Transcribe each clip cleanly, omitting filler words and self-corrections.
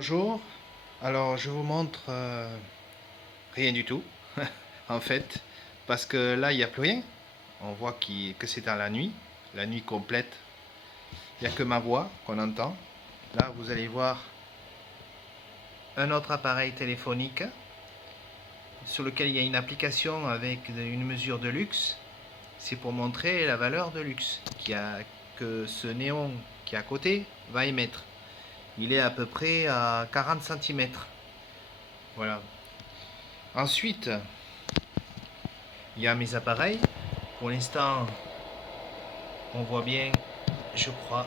Bonjour, alors je vous montre rien du tout en fait, parce que là il n'y a plus rien, on voit que c'est dans la nuit complète, il n'y a que ma voix qu'on entend. Là vous allez voir un autre appareil téléphonique sur lequel il y a une application avec une mesure de luxe, c'est pour montrer la valeur de luxe que ce néon qui est à côté va émettre. Il est à peu près à 40 cm. Voilà. Ensuite, il y a mes appareils. Pour l'instant, on voit bien, je crois,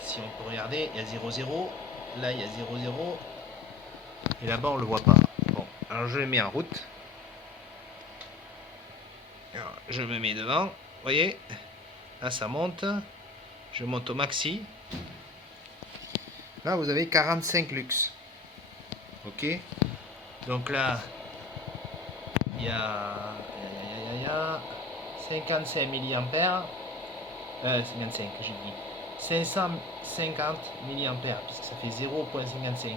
si on peut regarder, il y a 0,0. Là, il y a 0,0. Et là-bas, on ne le voit pas. Bon, alors je le mets en route. Alors, je me mets devant. Vous voyez, là, ça monte. Je monte au maxi. Là, vous avez 45 lux. Ok. Donc là, il y a 55 milliampères. 55, j'ai dit. 550 milliampères, puisque ça fait 0,55.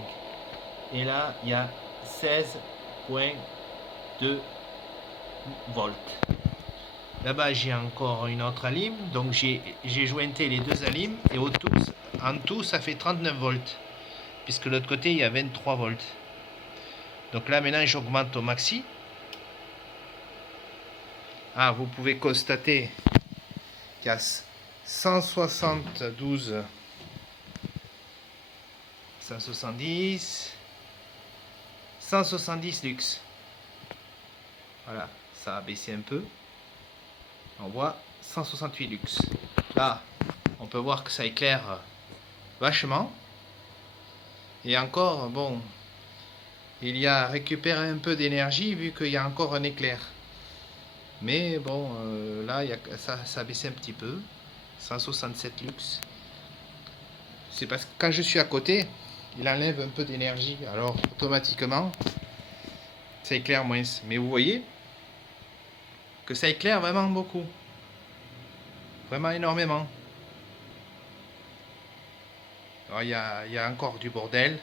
Et là, il y a 16,2 volts. Là-bas, j'ai encore une autre alim. Donc, j'ai jointé les deux alimes. Et en tout, ça fait 39 volts. Puisque de l'autre côté, il y a 23 volts. Donc là, maintenant, j'augmente au maxi. Ah, vous pouvez constater qu'il y a 172, 170, 170 lux. Voilà, ça a baissé un peu. On voit 168 lux. Là, on peut voir que ça éclaire vachement. Et encore, bon, il y a récupéré un peu d'énergie vu qu'il y a encore un éclair. Mais bon, là, ça a baissé un petit peu. 167 lux. C'est parce que quand je suis à côté, il enlève un peu d'énergie. Alors, automatiquement, ça éclaire moins. Mais vous voyez que ça éclaire vraiment beaucoup. Vraiment énormément. Alors, il y a encore du bordel.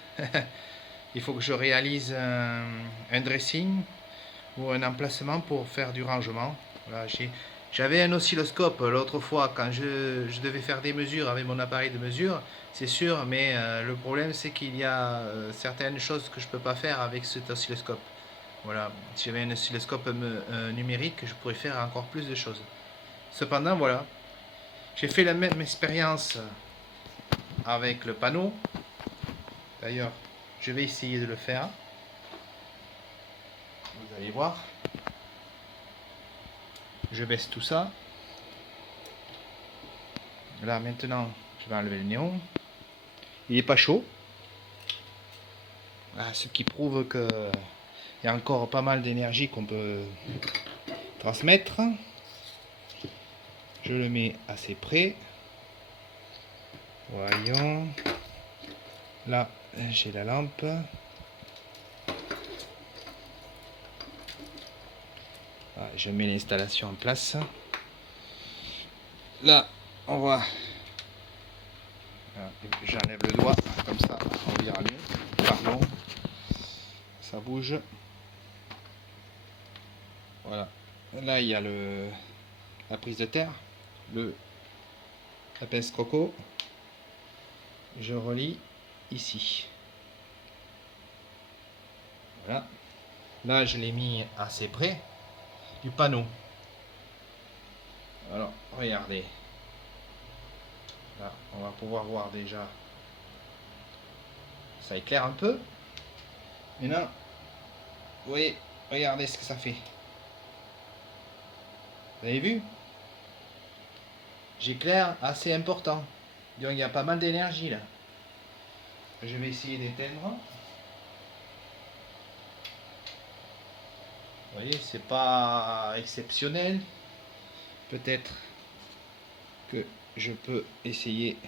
Il faut que je réalise un dressing ou un emplacement pour faire du rangement. Voilà, j'avais un oscilloscope l'autre fois quand je devais faire des mesures avec mon appareil de mesure, c'est sûr, mais le problème c'est qu'il y a certaines choses que je ne peux pas faire avec cet oscilloscope. Voilà, si j'avais un oscilloscope numérique, je pourrais faire encore plus de choses. Cependant, voilà, j'ai fait la même expérience avec le panneau. D'ailleurs, je vais essayer de le faire. Vous allez voir. Je baisse tout ça. Là maintenant, je vais enlever le néon. Il n'est pas chaud. Ce qui prouve qu'il y a encore pas mal d'énergie qu'on peut transmettre. Je le mets assez près. Voyons. Là, j'ai la lampe. Je mets l'installation en place. Là, on voit. J'enlève le doigt, comme ça, on verra mieux. Pardon, ça bouge. Voilà. Là, il y a la prise de terre, la pince croco. Je relie ici. Voilà. Là, je l'ai mis assez près du panneau. Alors, regardez. Là, on va pouvoir voir déjà. Ça éclaire un peu. Maintenant, vous voyez, regardez ce que ça fait. Vous avez vu? J'éclaire assez important. Donc, il y a pas mal d'énergie là. Je vais essayer d'éteindre. Vous voyez, c'est pas exceptionnel. Peut-être que je peux essayer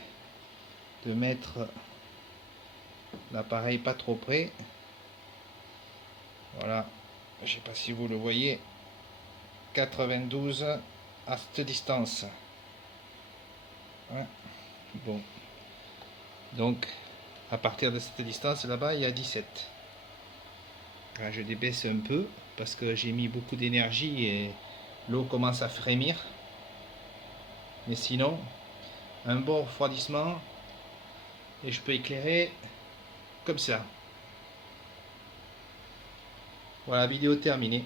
de mettre l'appareil pas trop près. Voilà, je sais pas si vous le voyez. 92 à cette distance. Ouais. Bon, donc À partir de cette distance là-bas, il y a 17. Là, je débaisse un peu parce que j'ai mis beaucoup d'énergie et l'eau commence à frémir. Mais sinon, un bon refroidissement et je peux éclairer comme ça. Voilà, vidéo terminée.